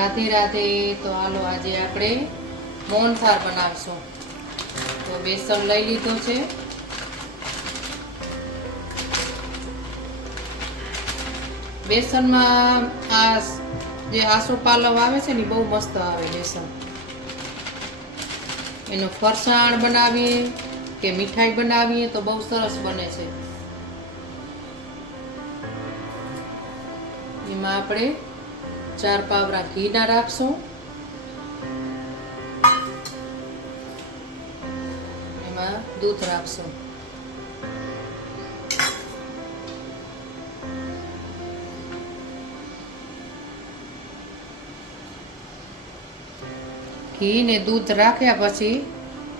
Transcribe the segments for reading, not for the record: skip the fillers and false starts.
રાધે રાધે। તો હાલો આજે આપણે મોહનથાળ બનાવશું। તો બેસન લઈ લીધો છે। બેસનમાં આ જે આસો પાલવ આવે છે ને બહુ મસ્ત આવે બેસન। એનું ફરસાણ બનાવીએ કે મીઠાઈ બનાવીએ તો બહુ સરસ બને છે। એમાં આપણે 4 પાવરા ઘીના રાખશું। એમાં દૂધ રાખશું। ઘી ને દૂધ રાખ્યા પછી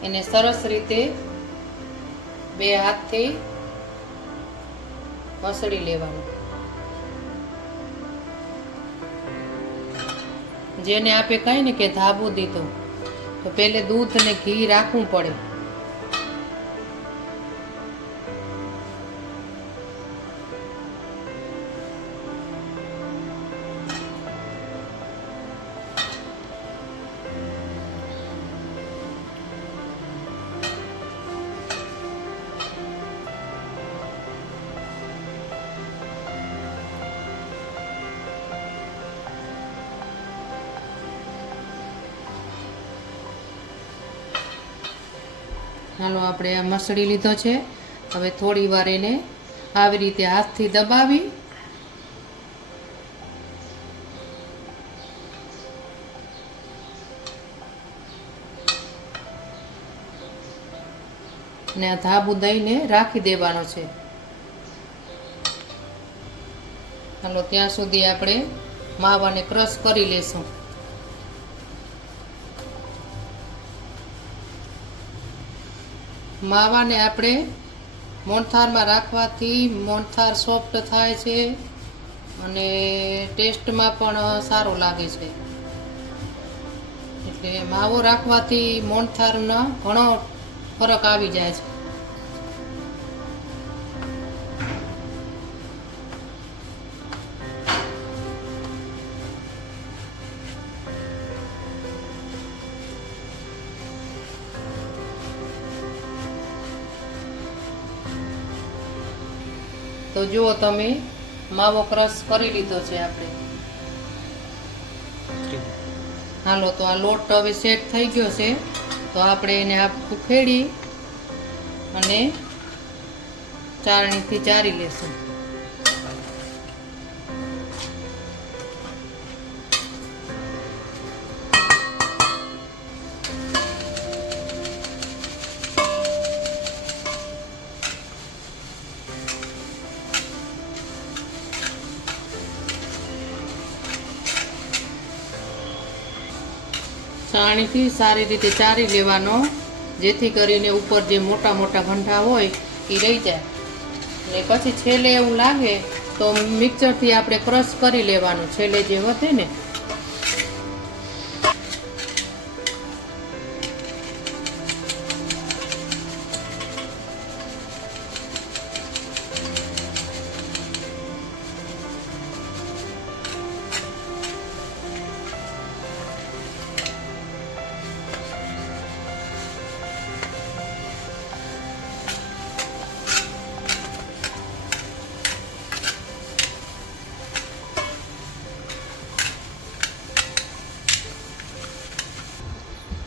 એને સરસ રીતે 2 હાથથી મસળી લેવાનું। જેને આપે કહીએ ને કે ધાબો દીધો તો પહેલે દૂધ અને ઘી રાખવું પડે। હાલો આપણે આ મસળી લીધો છે। હવે થોડી વાર એને આવી રીતે હાથથી દબાવી ને આ ધાબુ દઈને રાખી દેવાનો છે। હાલો ત્યાં સુધી આપણે માવાને ક્રશ કરી લેશું। માવાને આપણે મોહનથાળમાં રાખવાથી મોહનથાળ સોફ્ટ થાય છે અને ટેસ્ટમાં પણ સારો લાગે છે। એટલે માવો રાખવાથી મોહનથાળનો ઘણો ફરક આવી જાય છે। તો જુઓ તમે માવો ક્રશ કરી લીધો છે આપણે। હાલો તો આ લોટ હવે સેટ થઈ ગયો છે। તો આપણે એને ઉખેડી અને ચાળણીથી ચારી લેશું। ચાળણીથી સારી રીતે ચારી લેવાનો જેથી કરીને ઉપર જે મોટા મોટા ગંઠા હોય એ રહી જાય। ને પછી છેલ્લે એવું લાગે તો મિક્સરથી આપણે ક્રશ કરી લેવાનું છેલ્લે જે વધે ને।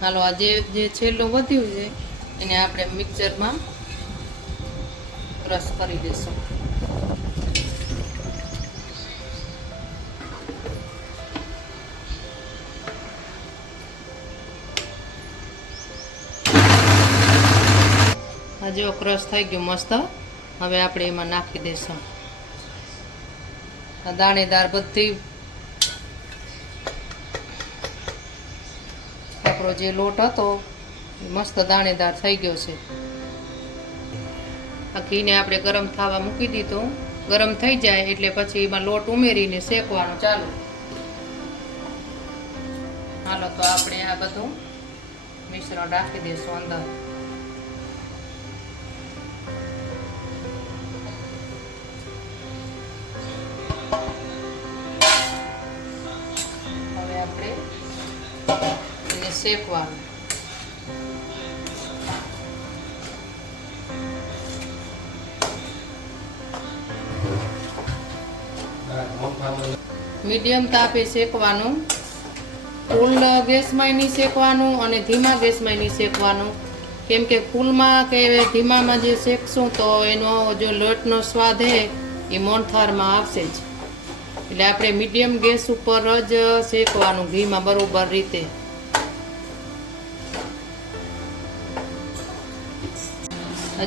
હાલો આ જે છેલ્લું વધ્યું છે એને આપણે મિક્સરમાં ક્રશ કરી દઈશું। આ જો ક્રશ થઈ ગયું મસ્ત। હવે આપણે એમાં નાખી દઈશું આ દાણેદાર બધી આપણો જે લોટ હતો એ મસ્ત દાણેદાર થઈ ગયો છે। આ ઘીને આપણે ગરમ થવા મૂકી દીધું। ગરમ થઈ જાય એટલે પછી એમાં લોટ ઉમેરીને શેકવાનો ચાલુ। હાલો તો આપણે આ બધું મિશ્રણ રાખી દઈશું અંદર। હવે આપણે શેકવાનું. મીડિયમ તાપે શેકવાનું. ફૂલ ગેસમાં નહીં શેકવાનું અને ધીમા ગેસમાં નહીં શેકવાનું, કેમ કે ફૂલમાં કે ધીમામાં જે શેકશું તો એનો જો લોટનો સ્વાદ છે એ મોહનથાળમાં આવશે જ. એટલે આપણે મીડિયમ ગેસ ઉપર જ શેકવાનું ઘીમાં બરોબર રીતે.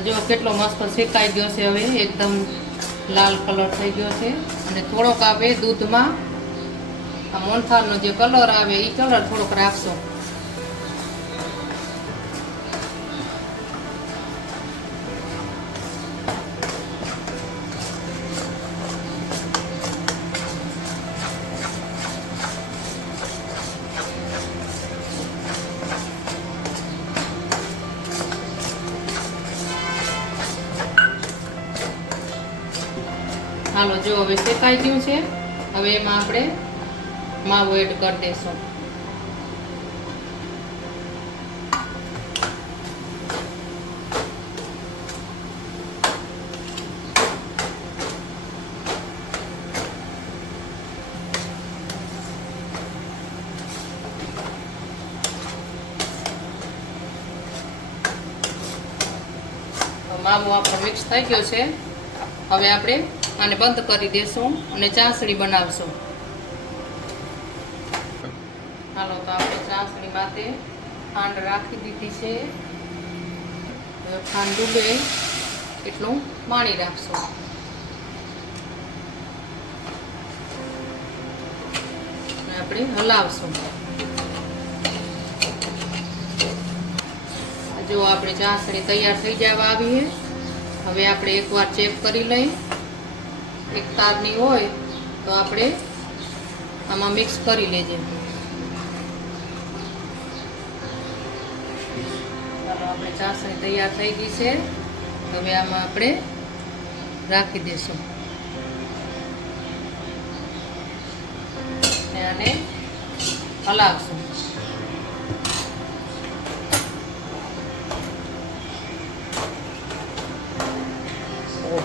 જો કેટલો મસ્ત શેકાઈ ગયો છે, હવે એકદમ લાલ કલર થઈ ગયો છે. અને થોડોક આપણે દૂધમાં આ મોહનથાળનો જે કલર આવે એ કલર થોડોક રાખશો. હાલો, જો હવે શેકાઈ ગયું છે. હવે એમાં આપણે માવો એડ કરી દઈશું. માવો આપણો મિક્સ થઈ ગયો છે. હવે આપણે આને બંધ કરી દેશું અને ચાસણી બનાવશું. હાલો, તો આપણે ચાસણી માટે ખાંડ રાખી દીધી છે. હવે ખાંડ ડૂબે એટલું પાણી રાખશું. અને આપણે હલાવશું. જો આપણે ચાસણી તૈયાર થઈ જવા આવી છે. હવે આપણે એકવાર ચેક કરી લઈએ. એક તારની હોય તો આપણે આમાં મિક્સ કરી લેજે. ચાલો, આપણે ચાસણી તૈયાર થઈ ગઈ છે. હવે આમાં આપણે રાખી દઈશું. આને હલાવશું.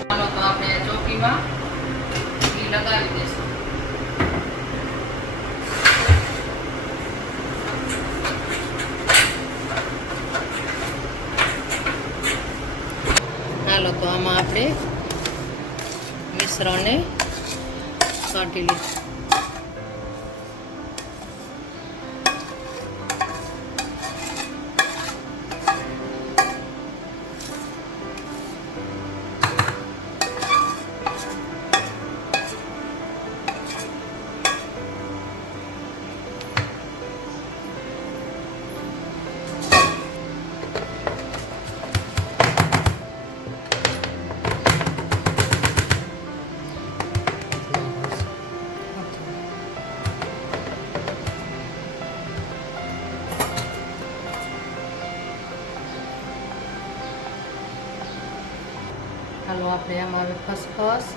ચાલો, તો આપણે ચોકીમાં ઘી લગાવી દઈશું. ચાલો, તો આમાં આપણે મિશ્રણને કાઢી લઈશું. હાલો, આપણે આમાં હવે ખસખસ,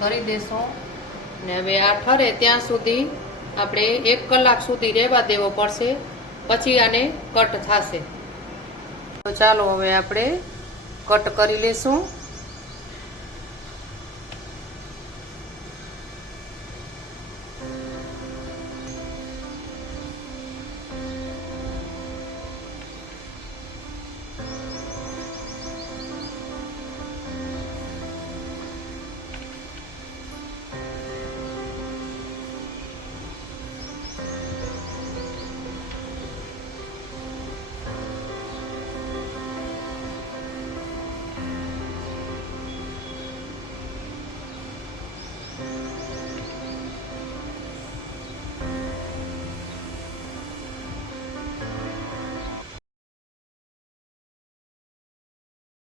કરી દેશું. ને હવે આ ઠરે ત્યાં સુધી આપણે 1 કલાક સુધી રહેવા દેવો પડશે, પછી આને કટ થશે. તો ચાલો હવે આપણે કટ કરી લેશું.